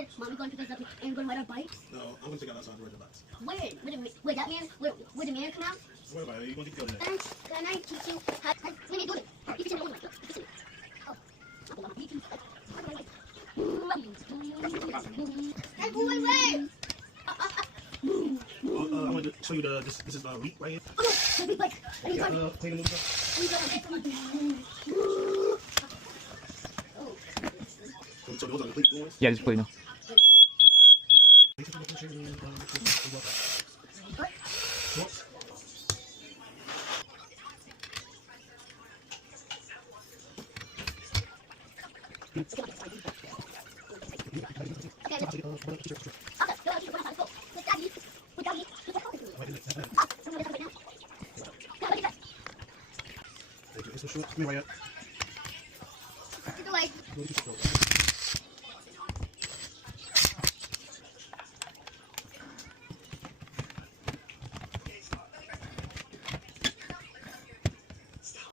said, Mom, we're going to pick us up and we're going to ride our bikes? No, I'm going to take out outside to ride the bikes. Wait, that man, where the man come out? Don't worry about it. You're going to get killed in Can I teach you how, when you do it? You can tell me what you do. Oh. I'm going away! I'm going to show you this is wheat right here. Oh no, the big bike. Clean the movie. So those are the clean ones? Yeah, just play now. It's so short. Come here, right up. Take it away.